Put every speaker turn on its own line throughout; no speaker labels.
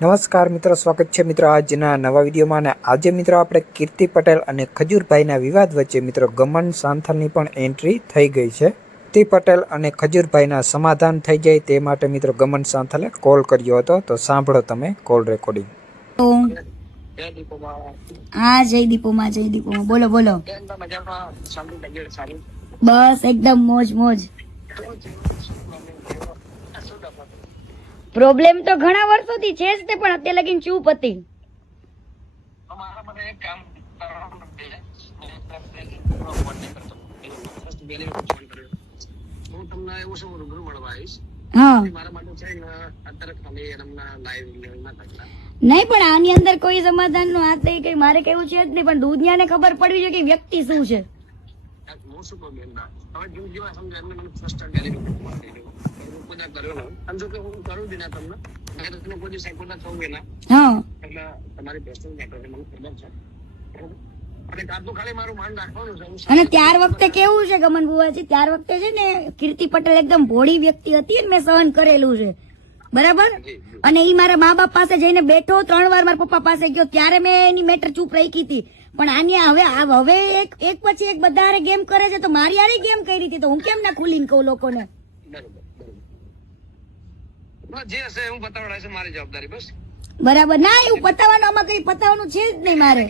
નમસ્કાર મિત્રો, સ્વાગત છે મિત્રો આજના નવા વિડીયોમાં અને આજે મિત્રો આપણે કીર્તિ પટેલ અને ખજૂરભાઈના વિવાદ વચ્ચે મિત્રો ગમન સાંથલની પણ એન્ટ્રી થઈ ગઈ છે. કીર્તિ પટેલ અને ખજૂરભાઈના સમાધાન થઈ જાય તે માટે મિત્રો ગમન સાંથલે કોલ કર્યો હતો. તો સાંભળો તમે કોલ રેકોર્ડિંગ.
હા, જય દીપોમાં જય દીપોમાં. બોલો બોલો. બસ, એકદમ મોજ મોજ? પ્રોબ્લેમ તો ઘણા વર્ષોથી છે જ તે પણ અત્યારે લગીન ચૂપ હતી
નહીં
પણ આની અંદર કોઈ સમાધાનનું હાથ નહીં કઈ મારે કેવું છે જ નહીં પણ દુનિયાને ખબર પડવી જોઈએ કે વ્યક્તિ શું છે.
હું શું કહું બેન હવે જેવું જેવા સમજો એમને મને ફર્સ્ટ ટાઈમ ગેલેરી ફોન થઈ ગયો હું કોઈ કર્યો નહીં અને કે હું કરું બી ના તમને. મેં તો કોઈ દિવસ એકવાર ના. થવું બી એટલે તમારી પર્સનલ મેટર મને ખબર છે. અને આ તો ખાલી મારું માન રાખવાનું છે હું
અને ત્યાર વખતે કેવું છે ગમન બુવાજી? ત્યાર વખતે છે ને કીર્તિ પટેલ એકદમ ભોળી વ્યક્તિ હતી મેં સહન કરેલું છે. બરાબર? અને એ મારા મા બાપ પાસે જઈને બેઠો ત્રણ વાર મારા પપ્પા પાસે ગયો ત્યારે મેં એની મેટર ચૂપ રાખી હતી. પણ આની હવે આ- હવે એક એક પછી એક બધા ગેમ કરે છે તો મારી હારે ગેમ કરી હતી તો હું કેમ ના ખુલીને કહું લોકોને?
જે હશે હું બતાવડા છે મારી જવાબદારી બસ.
બરાબર. ના એવું પતાવવાનું આમાં કઈ પતાવવાનું છે જ નહીં મારે.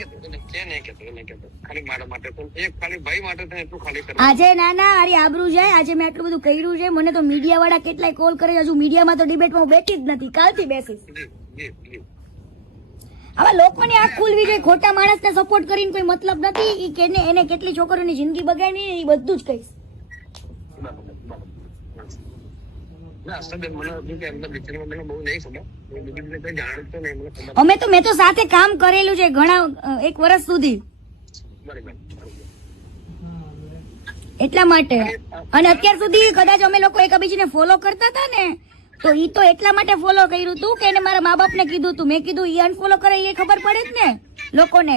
આજે ના ના હારી આબરૂ જાય આજે મેં આટલું બધું કર્યું છે. મને તો મીડિયા વાળા કેટલાય કોલ કરે હજુ મીડિયામાં તો ડિબેટમાં હું બેઠી જ નથી. કાલથી બેસીશ. હવે લોકોને આંખ ખુલવી જોઈએ ખોટા માણસને સપોર્ટ કરીને કોઈ મતલબ નથી. ઈ કેને એને કેટલી છોકરીઓની જિંદગી બગાડી એ બધું જ કહીશ. અમે તો મેં તો સાથે કામ કરેલું છે ઘણા એક વર્ષ સુધી. એટલા માટે. અને અત્યાર સુધી કદાચ અમે લોકો એકબીજાને ફોલો કરતા હતા ને તો ઈ તો એટલા માટે ફોલો કર્યું તું કે એને મારા મા બાપને કીધું તું. મેં કીધું ઈ અનફોલો કરે એ ખબર પડે જ ને લોકોને.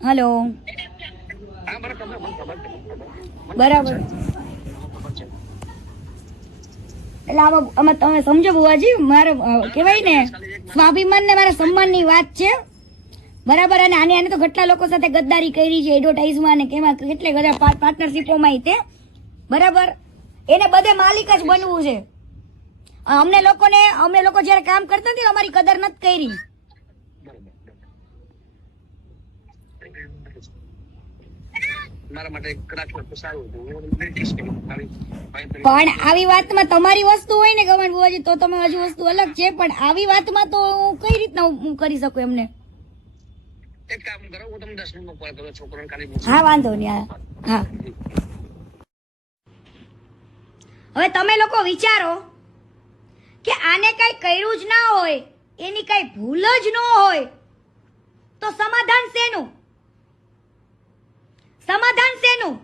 ખબર બરાબર.
એટલે આમાં આમાં તમે સમજો બુવાજી મારે કહેવાય ને, સ્વાભિમાન ને મારા સન્માનની વાત છે. બરાબર, અને આને આને તો કેટલા લોકો સાથે ગદ્દારી કરી છે એડવર્ટાઇઝમાં અને કેમાં કેટલે બધા પાર્ટનરશીપોમાં તે. બરાબર? એને બધે માલિક જ બનવું છે. અમને લોકોને, અમને લોકો જ્યારે કામ કરતા હતી, અમારી કદર નથી કરી
બરાબર મારા માટે કદાચ વસ્તુ સારું હતું હું બ્રિટિશ કર્યું ખાલી ભાઈ તરીકે.
પણ આવી વાતમાં તમારી વસ્તુ હોય ને ગમન બુવાજી તો તમે હજુ વસ્તુ અલગ છે. પણ આવી વાતમાં તો હું કઈ રીતના હું કરી શકું એમને?
એક કામ કરો હું
વાંધો નહીં હા. હવે તમે લોકો વિચારો કે આને કઈ કર્યું જ ના હોય એની કઈ ભૂલ જ ન હોય તો સમાધાન શેનું? સમાધાન શેનું?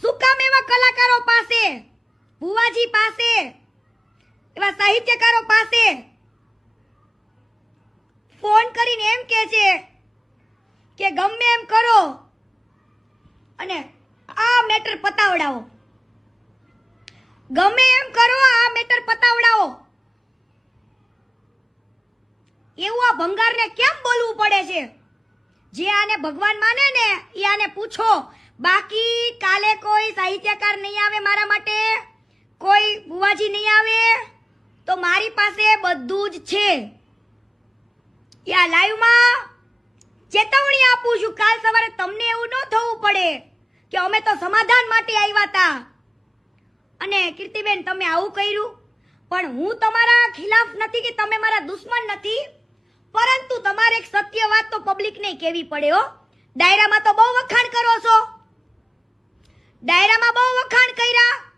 શું કામ એવા કલાકારો પાસે? ભુવાજી પાસે? એવા સાહિત્યકારો પાસે? ફોન કરીને એમ કે છે કે ગમે એમ કરો અને આ મેટર પતાવડાવો. ગમે એમ કરો, આ મેટર પતાવડાવો. એવું આ ભંગારને કેમ બોલવું પડે છે? જે આને ભગવાન માને ને, એ આને પૂછો. બાકી કાલે કોઈ સાહિત્યકાર નહીં આવે મારા માટે, કોઈ બુવાજી નહીં આવે, તો મારી પાસે બધું જ છે. યા લાઈવમાં ચેતવણી આપું છું. કાલ સવારે તમને એવું ન થવું પડે કે અમે તો સમાધાન માટે આવ્યા હતા અને કીર્તિબેન, તમે આવું કર્યું. પણ હું તમારા ખિલાફ નથી કે તમે મારા દુશ્મન નથી પરંતુ તમારે એક સત્ય વાત તો પબ્લિકને કેવી પડે હો? ડાયરામાં તો બહુ વખાણ કરો છો. ડાયરામાં બહુ વખાણ કર્યા.